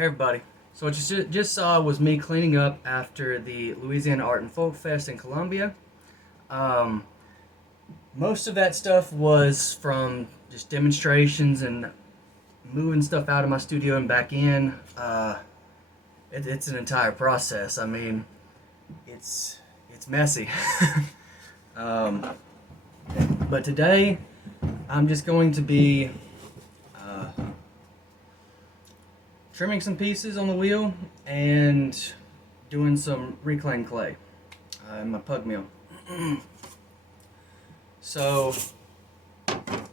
Hey everybody. So what you just saw was me cleaning up after the Louisiana Art and Folk Fest in Columbia. Um, Most of that stuff was from just demonstrations and moving stuff out of my studio and back in. It's an entire process. I mean, it's it's messy. um, but today I'm just going to be uh, trimming some pieces on the wheel and doing some reclaimed clay in my pug mill. So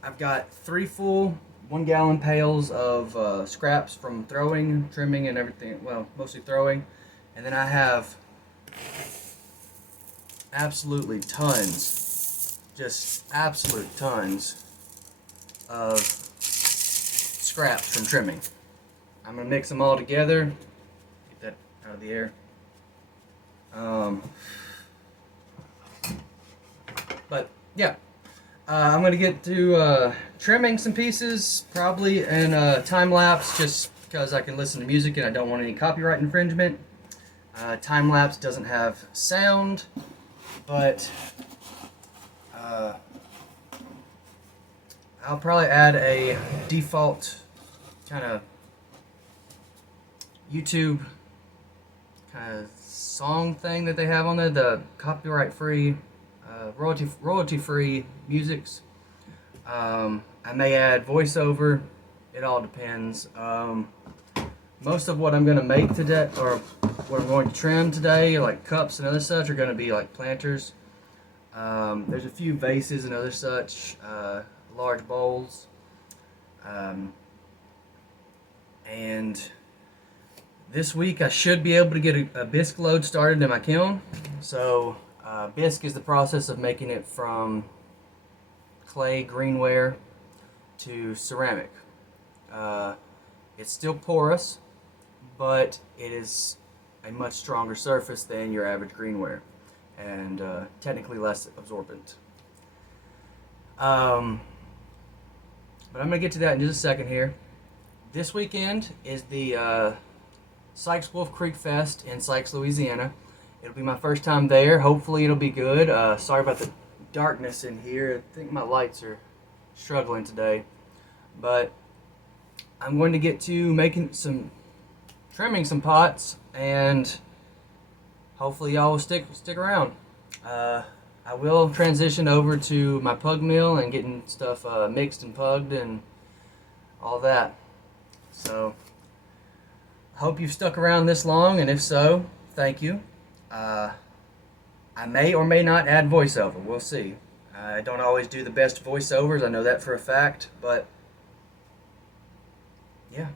I've got three full 1 gallon pails of scraps from throwing, trimming, and everything. Well, mostly throwing. And then I have absolutely tons, just absolute tons of scraps from trimming. I'm going to mix them all together. Get that out of the air. Um, but yeah, I'm gonna get to trimming some pieces, probably in time lapse, just because I can listen to music and I don't want any copyright infringement. Time lapse doesn't have sound, but uh, I'll probably add a default kind of YouTube kind of song thing that they have on there, the copyright free, royalty free musics. I may add voiceover. It all depends. Most of what I'm going to make today, or what I'm going to trim today, like cups and other such, are going to be like planters. There's a few vases and other such, large bowls. And this week I should be able to get a bisque load started in my kiln. So bisque is the process of making it from clay greenware to ceramic. It's still porous, but it is a much stronger surface than your average greenware, and technically less absorbent. But I'm going to get to that in just a second here. This weekend is the Sykes Wolf Creek Fest in Sykes, Louisiana. It'll be my first time there. Hopefully it'll be good. Sorry about the darkness in here. I think my lights are struggling today. But I'm going to get to trimming some pots, and hopefully y'all will stick around. I will transition over to my pug mill and getting stuff mixed and pugged and all that. So I hope you've stuck around this long, and if so, thank you. I may or may not add voiceover. We'll see. I don't always do the best voiceovers. I know that for a fact, but yeah.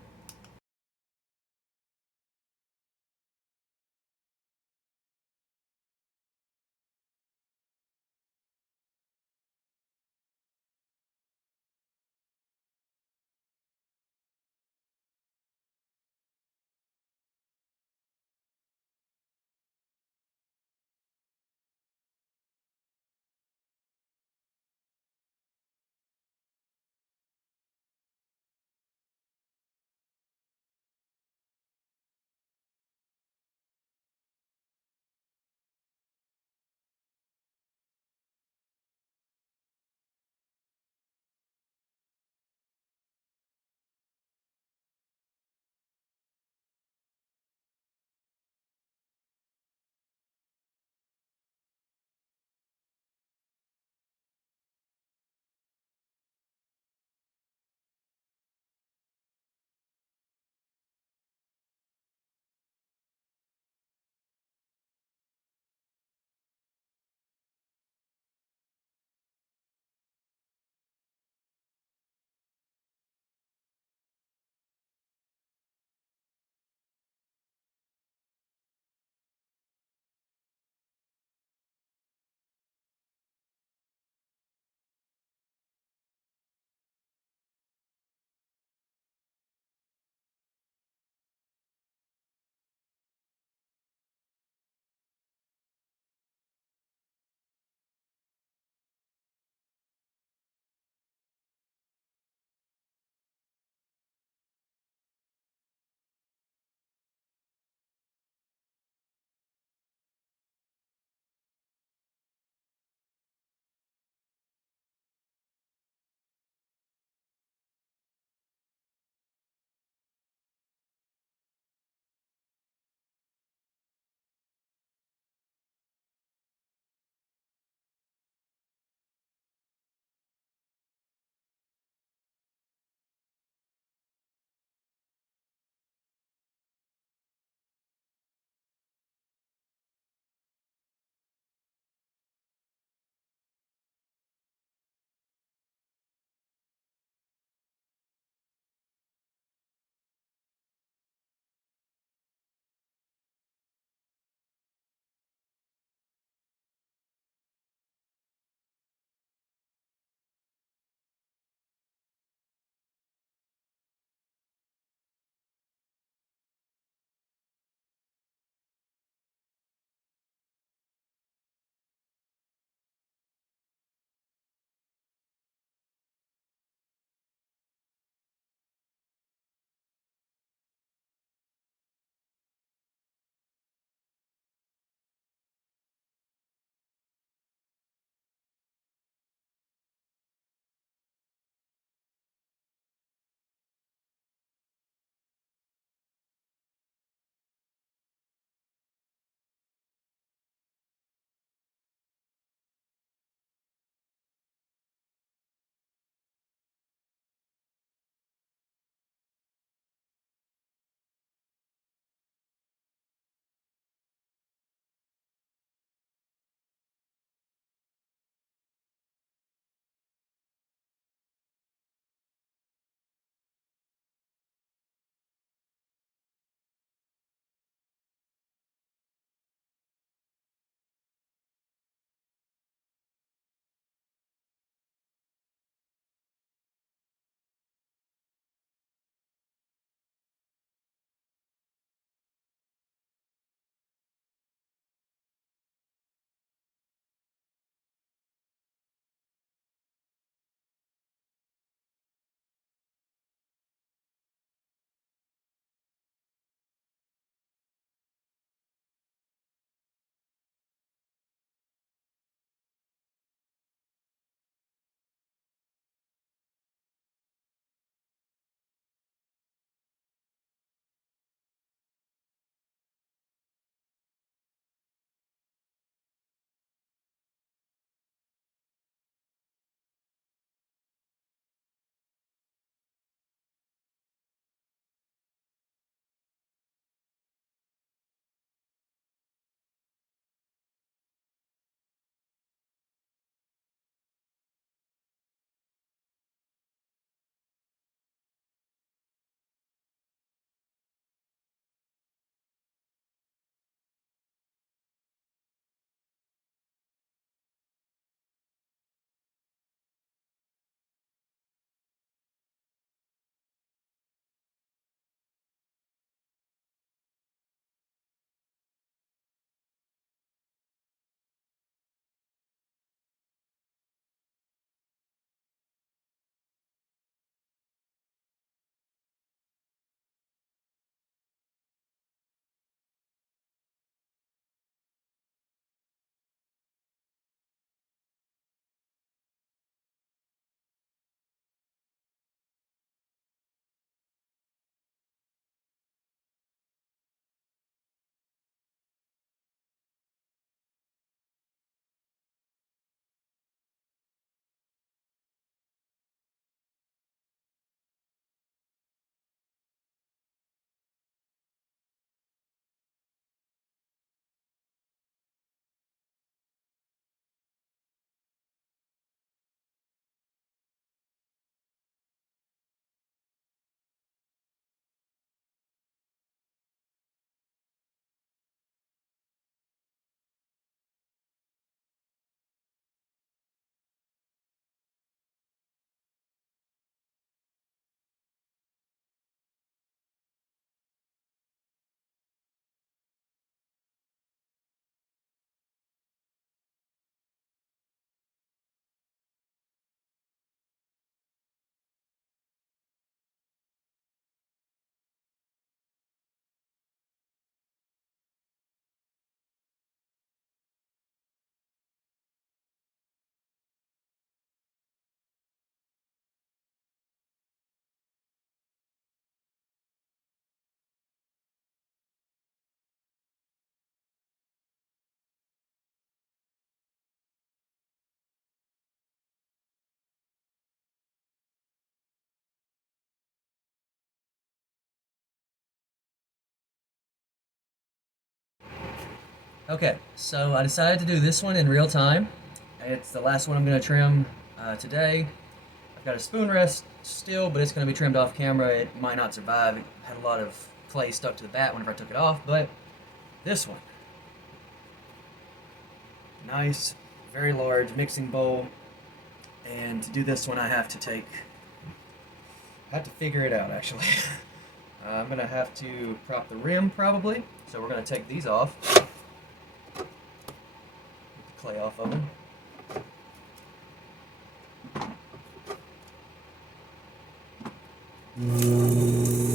Okay, so I decided to do this one in real time. It's the last one I'm going to trim today. I've got a spoon rest still, but it's going to be trimmed off camera. It might not survive. It had a lot of clay stuck to the bat whenever I took it off, but this one. Nice, very large mixing bowl. And to do this one, I have to figure it out actually. I'm going to have to prop the rim probably. So we're going to take these off. Get the clay off of them.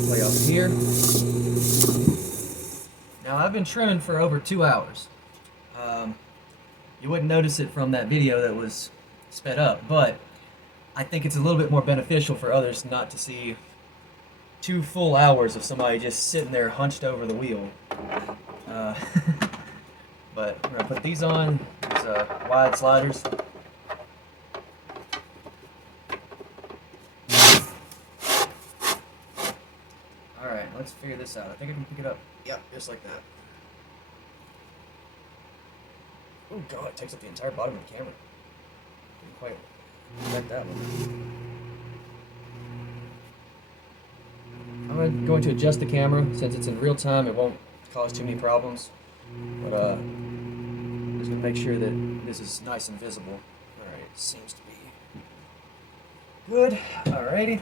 Clay off here. Now I've been trimming for over 2 hours. You wouldn't notice it from that video that was sped up, but I think it's a little bit more beneficial for others not to see 2 full hours of somebody just sitting there hunched over the wheel. But I'm going to put these on, these wide sliders. Alright, let's figure this out. I think I can pick it up. Yep, just like that. Oh god, it takes up the entire bottom of the camera. Didn't quite like that one. I'm going to adjust the camera. Since it's in real time, it won't cause too many problems. But I'm just going to make sure that this is nice and visible. Alright, it seems to be good. Alrighty.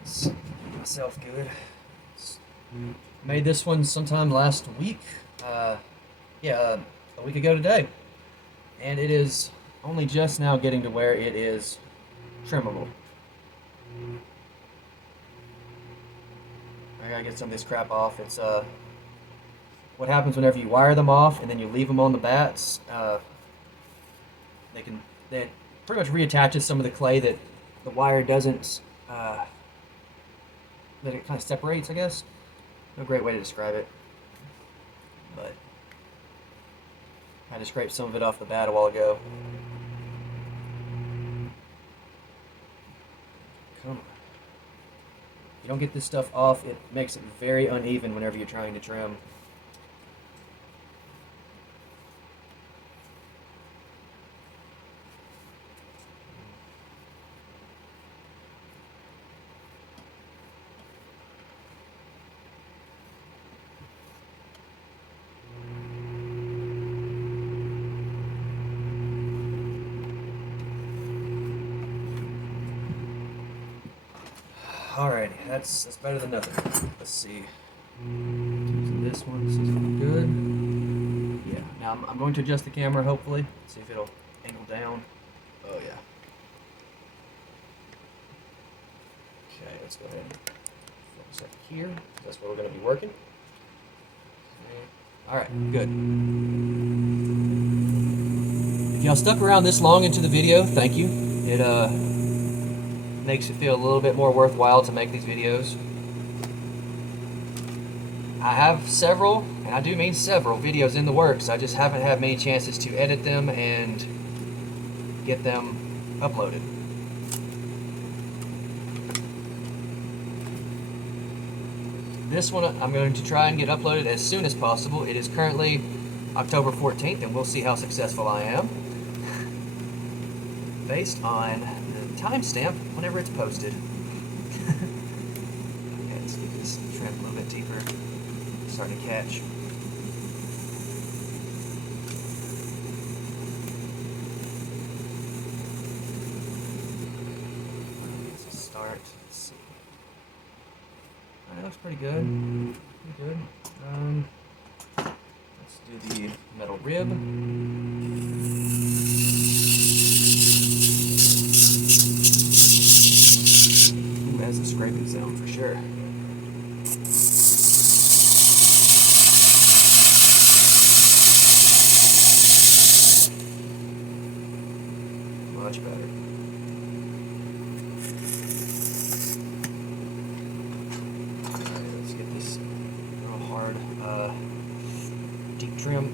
Let's get myself good. Made this one sometime last week. A week ago today. And it is only just now getting to where it is trimmable. I gotta get some of this crap off. It's what happens whenever you wire them off and then you leave them on the bats. They pretty much reattaches some of the clay that the wire doesn't. That it kind of separates, I guess. No great way to describe it, but I just scraped some of it off the bat a while ago. Come on. If you don't get this stuff off, it makes it very uneven whenever you're trying to trim. Alrighty, that's better than nothing. Let's see. Using this one, this is good. Yeah, now I'm going to adjust the camera, hopefully. See if it'll angle down. Oh, yeah. Okay, let's go ahead and focus up here. That's where we're going to be working. Okay. Alright, good. If y'all stuck around this long into the video, thank you. It, makes it feel a little bit more worthwhile to make these videos. I have several, and I do mean several, videos in the works. I just haven't had many chances to edit them and get them uploaded. This one I'm going to try and get uploaded as soon as possible. It is currently October 14th, and we'll see how successful I am based on the timestamp whenever it's posted. Okay, let's get this trimmed a little bit deeper. Starting to catch. Let's start. Let's see. That looks pretty good. Pretty good. Let's do the metal rib. That's a scraping sound for sure. Much better. Alright, let's get this real hard, deep trim.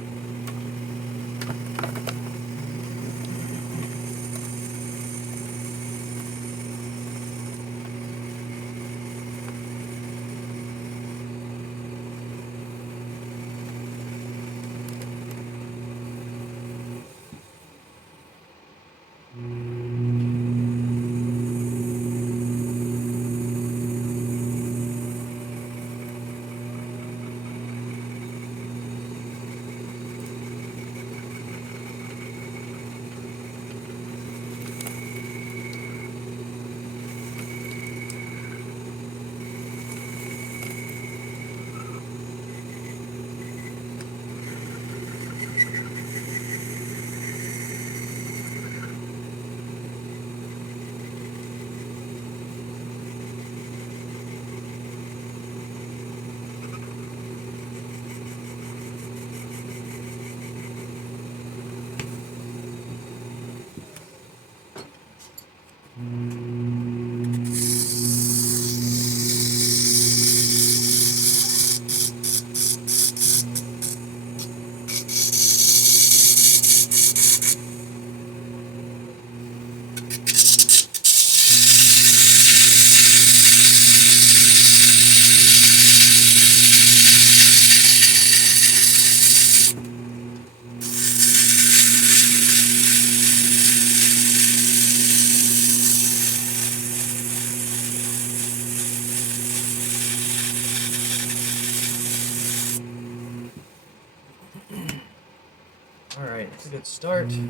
Alright, that's a good start. Still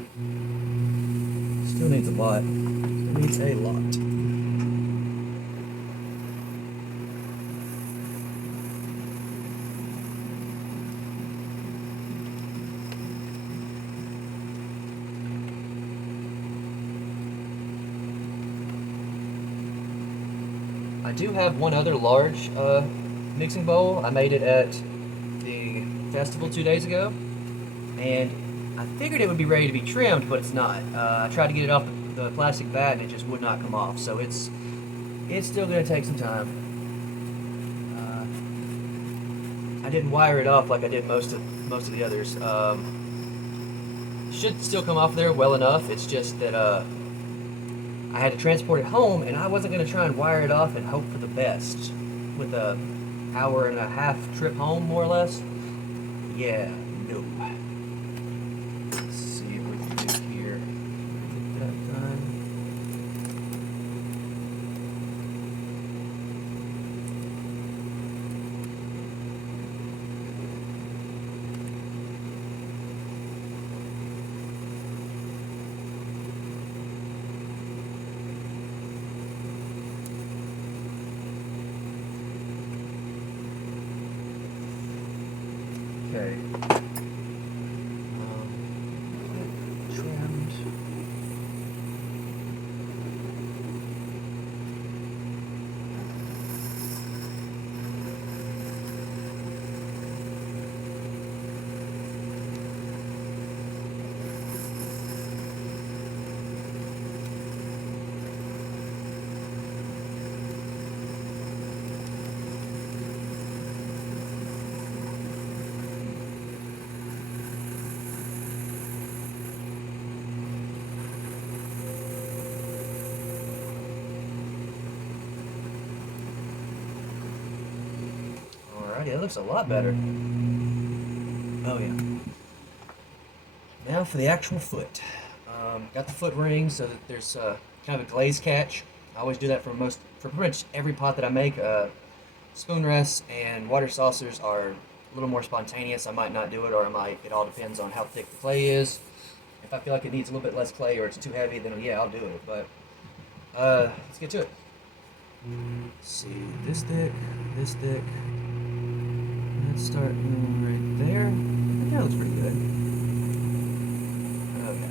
needs a lot. Still needs a lot. I do have one other large mixing bowl. I made it at the festival 2 days ago, and I figured it would be ready to be trimmed, but it's not. I tried to get it off the plastic bat, and it just would not come off. So it's still going to take some time. I didn't wire it off like I did most of the others. Should still come off there well enough. It's just that I had to transport it home, and I wasn't going to try and wire it off and hope for the best with a hour and a half trip home, more or less. Yeah, no. Let's see what we can do here. Get that done. Okay. Trimmed. Alrighty, that looks a lot better. Oh yeah. Now for the actual foot. Got the foot ring so that there's kind of a glaze catch. I always do that for pretty much every pot that I make. Spoon rests and water saucers are a little more spontaneous. I might not do it, or I might. It all depends on how thick the clay is. If I feel like it needs a little bit less clay or it's too heavy, then yeah, I'll do it. But let's get to it. Let's see, this thick. Let's start right there. I think that looks pretty good. Oh yeah.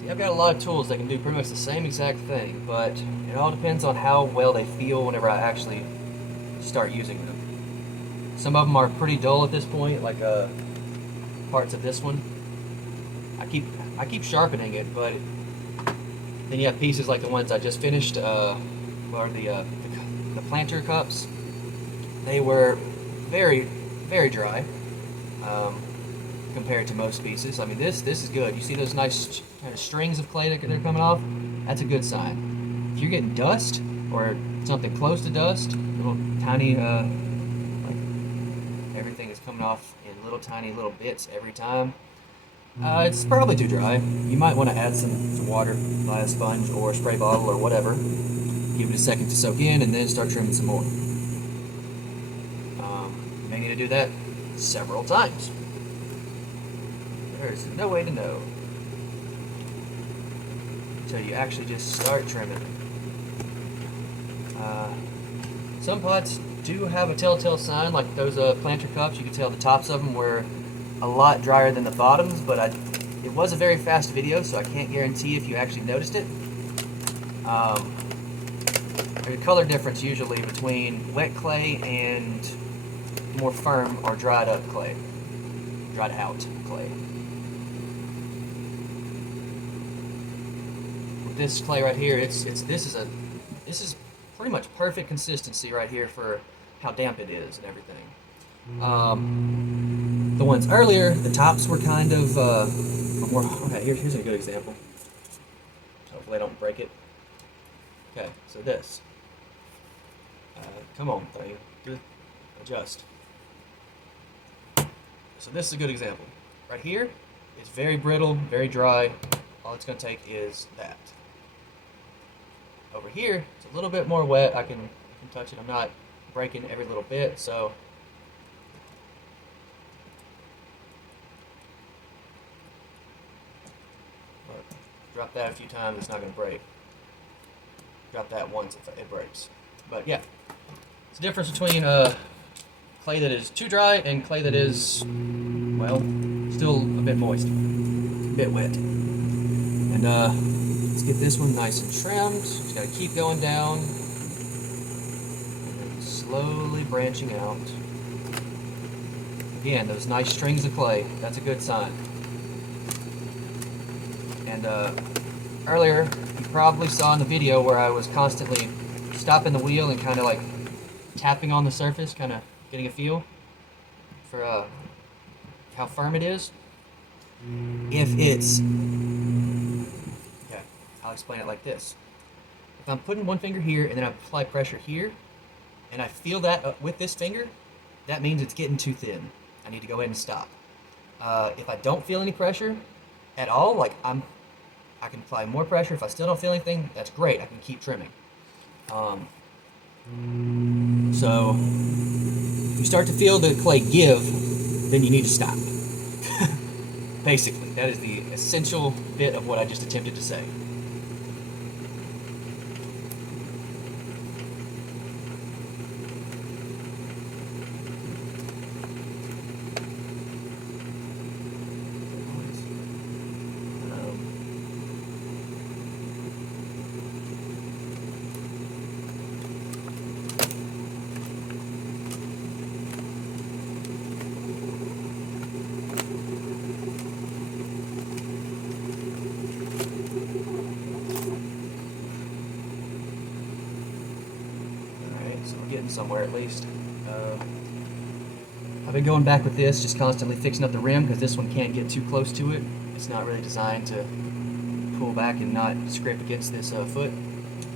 See, I've got a lot of tools that can do pretty much the same exact thing, but it all depends on how well they feel whenever I actually start using them. Some of them are pretty dull at this point, like parts of this one. I keep sharpening it, but then you have pieces like the ones I just finished, or the planter cups. They were very, very dry compared to most pieces. I mean, this is good. You see those nice kind of strings of clay that are coming off? That's a good sign. If you're getting dust or something close to dust, little tiny everything is coming off in little tiny little bits every time, it's probably too dry. You might want to add some water by a sponge or a spray bottle or whatever. Give it a second to soak in and then start trimming some more. You may need to do that several times. There's no way to know until you actually just start trimming. Some pots do have a telltale sign, like those planter cups. You can tell the tops of them were a lot drier than the bottoms, but it was a very fast video, so I can't guarantee if you actually noticed it. there's a color difference usually between wet clay and more firm or dried up clay, dried out clay. With this clay right here, this is pretty much perfect consistency right here for how damp it is and everything. The ones earlier, the tops were kind of more. Okay, here's a good example. Hopefully I don't break it. Okay, so this. Come on, thing. Good. Adjust. So this is a good example. Right here, it's very brittle, very dry. All it's going to take is that. Over here, it's a little bit more wet. I can touch it. I'm not breaking every little bit, so. Drop that a few times, it's not going to break. Drop that once, it breaks. But yeah, it's the difference between clay that is too dry and clay that is, well, still a bit moist, a bit wet. And let's get this one nice and trimmed. Just got to keep going down, and then slowly branching out. Again, those nice strings of clay, that's a good sign. And earlier, you probably saw in the video where I was constantly stopping the wheel and kind of like tapping on the surface, kind of getting a feel for how firm it is. If it's, okay, I'll explain it like this. If I'm putting one finger here and then I apply pressure here, and I feel that with this finger, that means it's getting too thin. I need to go ahead and stop. If I don't feel any pressure at all, like I can apply more pressure. If I still don't feel anything, that's great. I can keep trimming. So if you start to feel the clay give, then you need to stop. Basically, that is the essential bit of what I just attempted to say. Getting somewhere at least. I've been going back with this, just constantly fixing up the rim because this one can't get too close to it. It's not really designed to pull back and not scrape against this foot.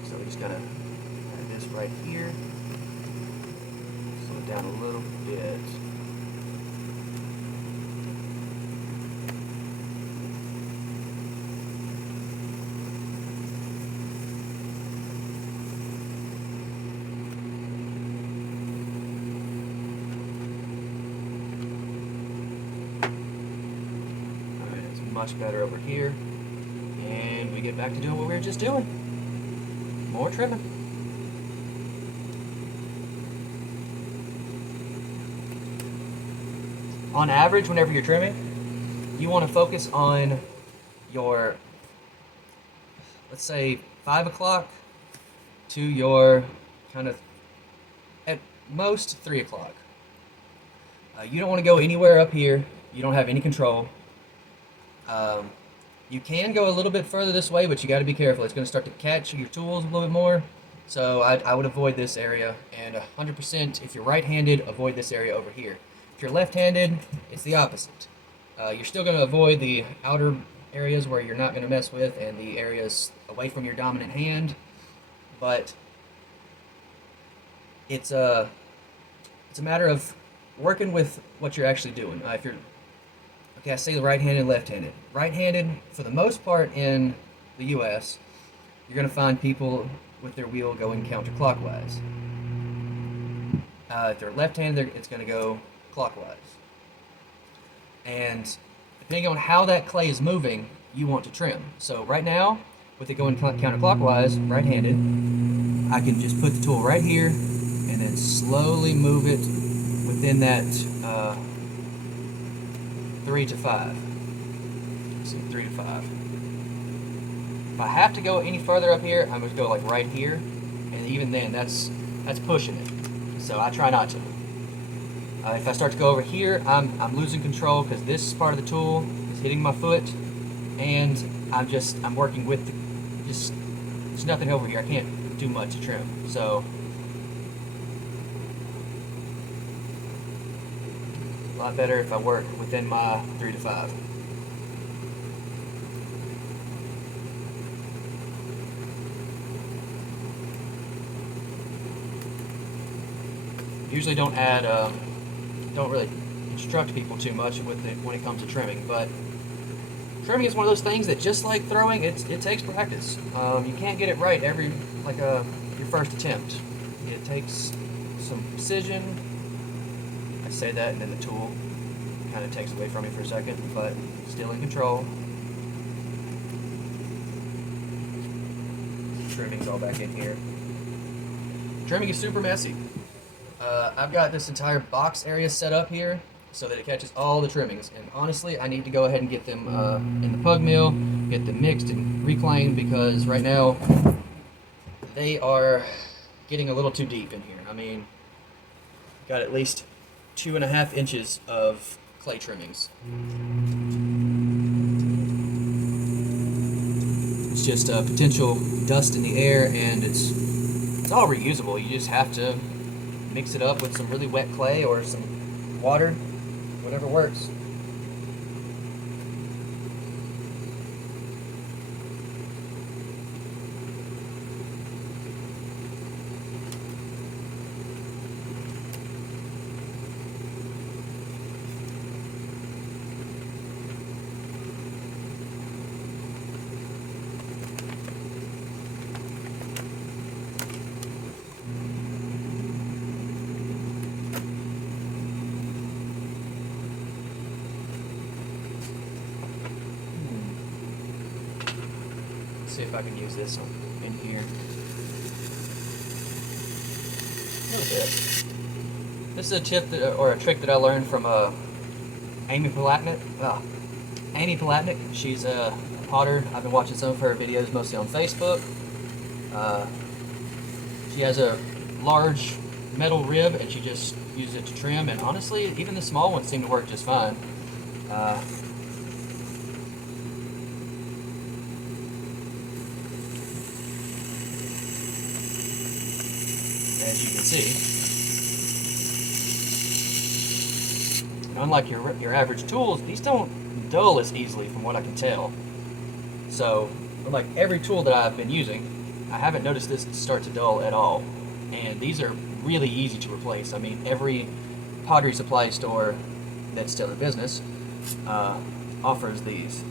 So we're just gonna add this right here. Slow it down a little bit. Much better over here, and we get back to doing what we were just doing. More trimming. On average, whenever you're trimming, you want to focus on your, let's say, 5 o'clock to your kind of, at most, 3 o'clock. You don't want to go anywhere up here. You don't have any control. You can go a little bit further this way, but you got to be careful. It's going to start to catch your tools a little bit more. So I would avoid this area, and 100% if you're right-handed, avoid this area over here. If you're left-handed, it's the opposite. You're still going to avoid the outer areas where you're not going to mess with, and the areas away from your dominant hand. But it's a matter of working with what you're actually doing. If you're Okay, I say the right-handed and left-handed. Right-handed, for the most part in the U.S., you're going to find people with their wheel going counterclockwise. If they're left-handed, it's going to go clockwise. And depending on how that clay is moving, you want to trim. So right now, with it going counterclockwise, right-handed, I can just put the tool right here and then slowly move it within that 3 to 5. Let's see, 3 to 5. If I have to go any further up here, I'm going to go like right here, and and even then, that's pushing it. So I try not to. If I start to go over here, I'm losing control because this part of the tool is hitting my foot, and I'm working with there's nothing over here. I can't do much to trim. So a lot better if I work within my 3 to 5. Usually don't really instruct people too much with it when it comes to trimming, but trimming is one of those things that, just like throwing, it takes practice. You can't get it right your first attempt. It takes some precision. I say that, and then the tool kind of takes away from me for a second, but still in control. Trimming's all back in here. Trimming is super messy. I've got this entire box area set up here so that it catches all the trimmings, and honestly, I need to go ahead and get them in the pug mill, get them mixed and reclaimed, because right now they are getting a little too deep in here. I mean, got at least 2.5 inches of clay trimmings. It's just potential dust in the air, and it's all reusable. You just have to mix it up with some really wet clay or some water, whatever works. See if I can use this in here. A little bit. This is a tip or a trick that I learned from Amy Palatnik. Amy Palatnik. She's a potter. I've been watching some of her videos, mostly on Facebook. She has a large metal rib, and she just uses it to trim. And honestly, even the small ones seem to work just fine. As you can see, and unlike your average tools, these don't dull as easily from what I can tell. So, like every tool that I've been using, I haven't noticed this start to dull at all. And these are really easy to replace. I mean, every pottery supply store that's still in business offers these.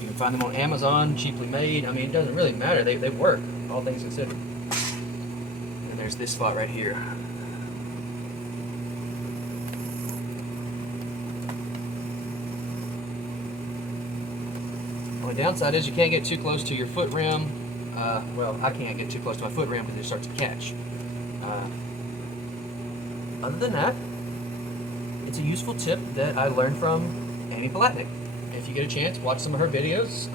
You can find them on Amazon, cheaply made. I mean, it doesn't really matter. They work, all things considered. And there's this spot right here. The downside is you can't get too close to your foot rim. Well, I can't get too close to my foot rim because it starts to catch. Other than that, it's a useful tip that I learned from Amy Palatnik. If you get a chance, watch some of her videos.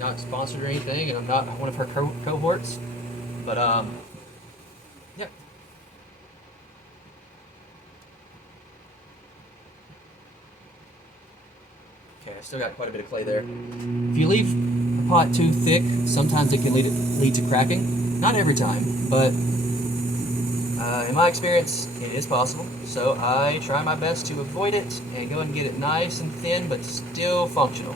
Not sponsored or anything, and I'm not one of her cohorts, but yeah. Okay, I still got quite a bit of clay there. If you leave a pot too thick, sometimes it can lead to cracking. Not every time, but in my experience, it is possible. So I try my best to avoid it and go and get it nice and thin, but still functional.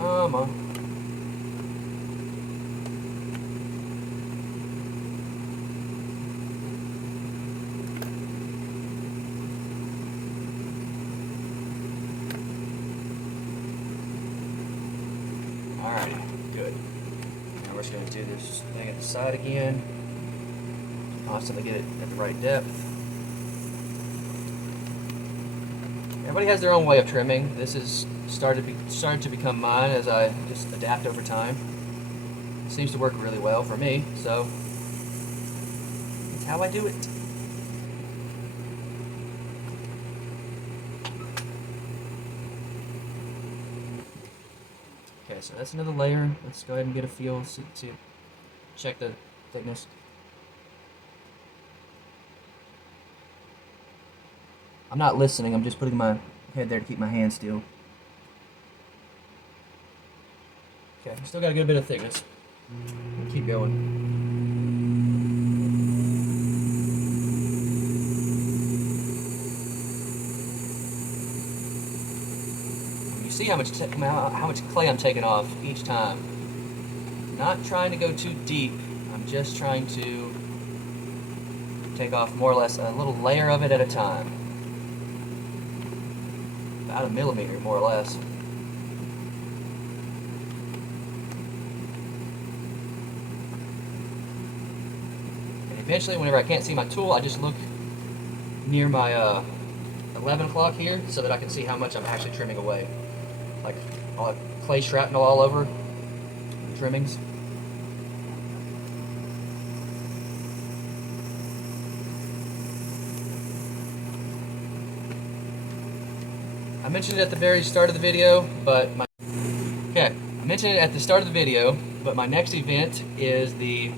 Come on. Alrighty, good. Now we're just going to do this thing at the side again. Constantly get it at the right depth. Everybody has their own way of trimming. This is started to become mine as I just adapt over time. seems to work really well for me, so it's how I do it. Okay, so that's another layer. Let's go ahead and get a feel to check the thickness. I'm not listening, I'm just putting my head there to keep my hand still. Okay, still got a good bit of thickness. We'll keep going. You see how much clay I'm taking off each time. Not trying to go too deep. I'm just trying to take off more or less a little layer of it at a time. About a millimeter, more or less. And eventually, whenever I can't see my tool, I just look near my 11 o'clock here so that I can see how much I'm actually trimming away. Like, I'll have clay shrapnel all over the trimmings. I mentioned it at the very start of the video, but I mentioned it at the start of the video, but my next event is the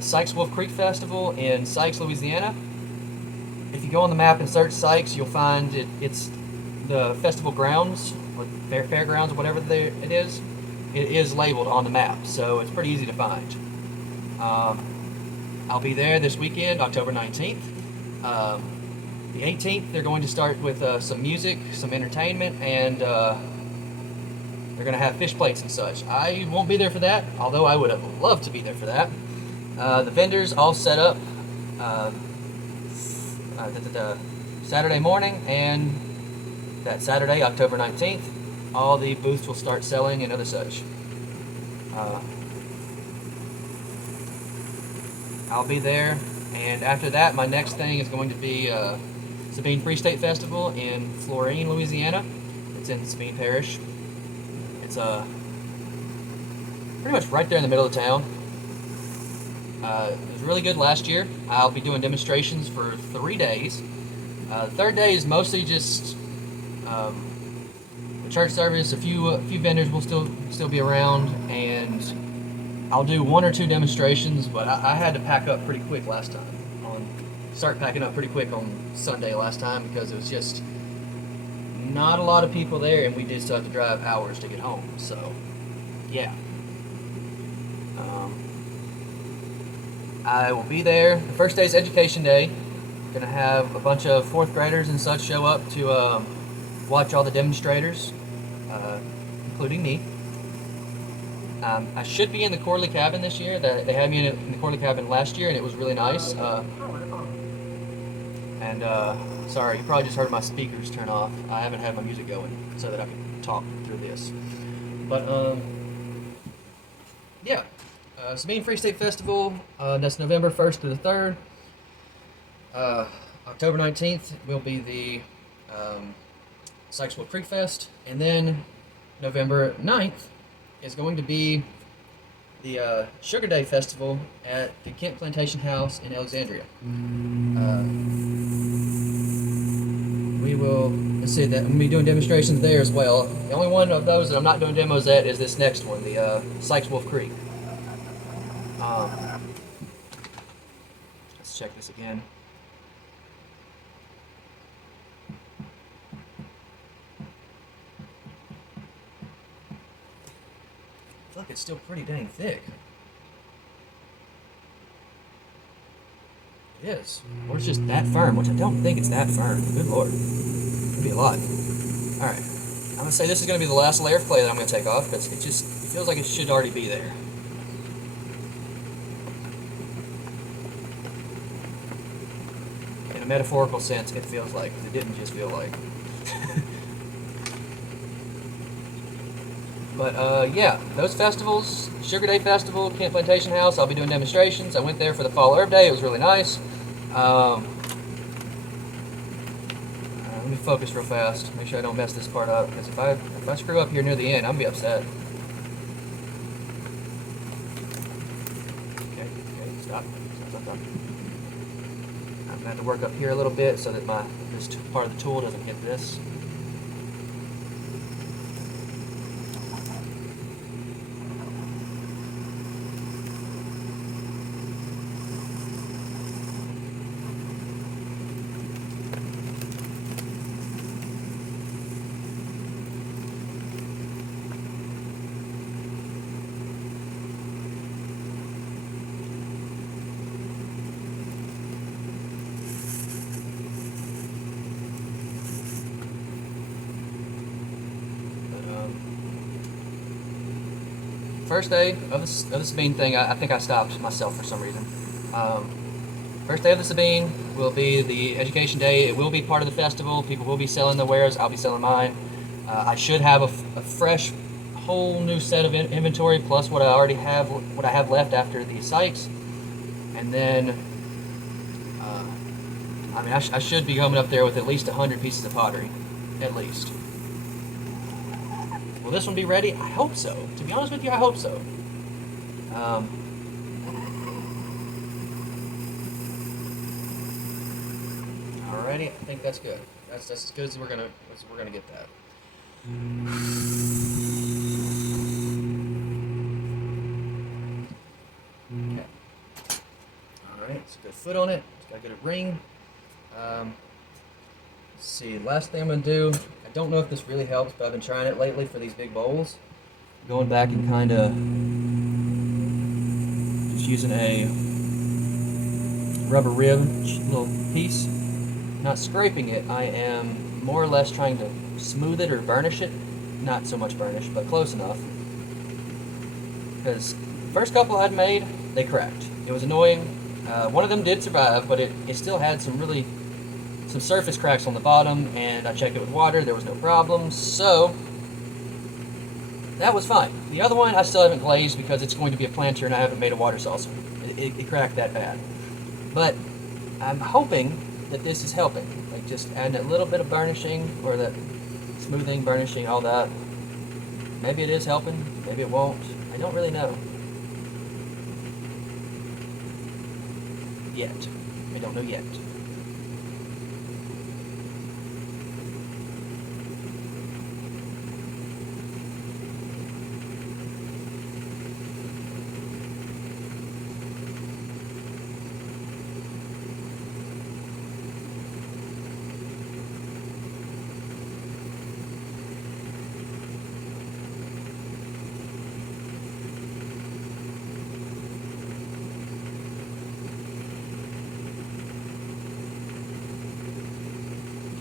Sykes Wolf Creek Festival in Sykes, Louisiana. If you go on the map and search Sykes, you'll find it's the festival grounds, or fairgrounds, or whatever it is. It is labeled on the map, so it's pretty easy to find. I'll be there this weekend, October 19th. The 18th, they're going to start with some music, some entertainment, and they're going to have fish plates and such. I won't be there for that, although I would have loved to be there for that. The vendors all set up Saturday morning, and that Saturday, October 19th, all the booths will start selling and other such. I'll be there, and after that, my next thing is going to be Sabine Free State Festival in Florine, Louisiana. It's in Sabine Parish. It's pretty much right there in the middle of town. It was really good last year. I'll be doing demonstrations for 3 days. The third day is mostly just the church service. A few vendors will still be around, and I'll do 1 or 2 demonstrations. But I had to pack up pretty quick last time. Start packing up pretty quick on Sunday last time because it was just not a lot of people there, and we did still have to drive hours to get home. So, yeah. I will be there. The first day is Education Day. Gonna have a bunch of 4th graders and such show up to watch all the demonstrators, including me. I should be in the Corley cabin this year. They had me in the Corley cabin last year, and it was really nice. Sorry, you probably just heard my speakers turn off. I haven't had my music going so that I can talk through this. But, yeah. Sabine Free State Festival, that's November 1st to the 3rd. October 19th will be the Sykes Wolf Creek Fest. And then November 9th is going to be the Sugar Day Festival at the Kent Plantation House in Alexandria. Let's see, that I'm going to be doing demonstrations there as well. The only one of those that I'm not doing demos at is this next one, the Sykes Wolf Creek. Let's check this again. I feel like it's still pretty dang thick. It is. Or it's just that firm, which I don't think it's that firm. Good lord. Could be a lot. Alright. I'm going to say this is going to be the last layer of clay that I'm going to take off because it feels like it should already be there. In a metaphorical sense, it feels like, because it didn't just feel like. But, yeah, those festivals, Sugar Day Festival, Kent Plantation House, I'll be doing demonstrations. I went there for the Fall Herb Day. It was really nice. Let me focus real fast, make sure I don't mess this part up, because if I screw up here near the end, I'm going to be upset. Stop. I'm going to have to work up here a little bit so that this part of the tool doesn't hit this. First day of the Sabine thing, I think I stopped myself for some reason. First day of the Sabine will be the education day. It will be part of the festival. People will be selling their wares. I'll be selling mine. I should have a fresh, whole new set of inventory plus what I already have, what I have left after the Sykes, and then I mean I should be coming up there with at least 100 pieces of pottery, at least. Will this one be ready? I hope so. To be honest with you, I hope so. Alrighty, I think that's good. That's as good as we're gonna get that. Okay. Alright, it's a good foot on it. It's got a good ring. Let's see, last thing I'm gonna do, I don't know if this really helps, but I've been trying it lately for these big bowls. Going back and kind of just using a rubber rib little piece, not scraping it. I am more or less trying to smooth it or burnish it. Not so much burnish, but close enough. Because the first couple I'd made, they cracked. It was annoying. One of them did survive, but it still had some surface cracks on the bottom, and I checked it with water. There was no problems, so that was fine. The other one I still haven't glazed because it's going to be a planter and I haven't made a water saucer. It cracked that bad. But I'm hoping that this is helping. Like just adding a little bit of burnishing, or that smoothing, burnishing, all that. Maybe it is helping, maybe it won't. I don't really know. Yet. I don't know yet.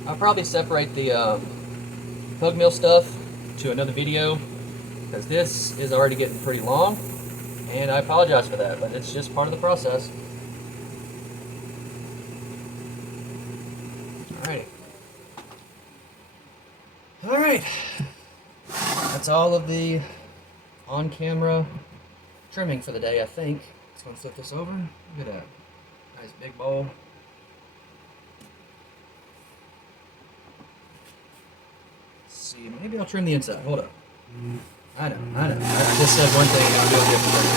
I'll probably separate the pug mill stuff to another video, because this is already getting pretty long, and I apologize for that, but it's just part of the process. Alright, that's all of the on-camera trimming for the day, I think. Just gonna flip this over. Look at that. Nice big bowl. See, maybe I'll trim the inside. Hold up. I know. I just said one thing and I'll do a different thing.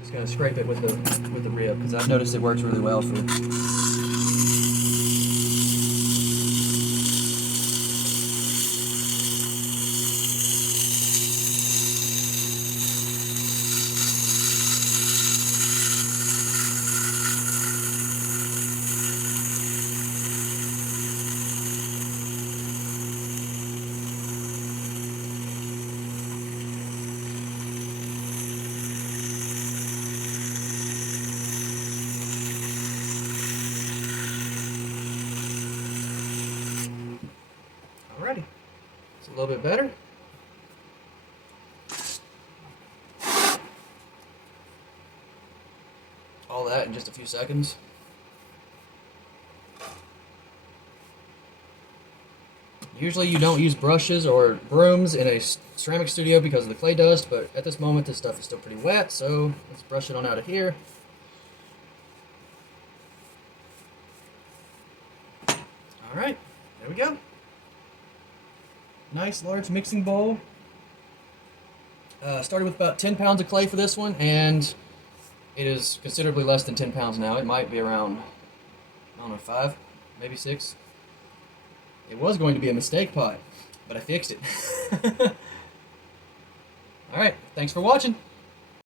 Just gonna scrape it with the rib, because I've noticed it works really well for. Alrighty, it's a little bit better. All that in just a few seconds. Usually you don't use brushes or brooms in a ceramic studio because of the clay dust, but at this moment this stuff is still pretty wet, so let's brush it on out of here. Alright, there we go. Nice large mixing bowl. Started with about 10 pounds of clay for this one, and it is considerably less than 10 pounds now. It might be around, I don't know, 5, maybe 6. It was going to be a mistake pot, but I fixed it. Alright, thanks for watching.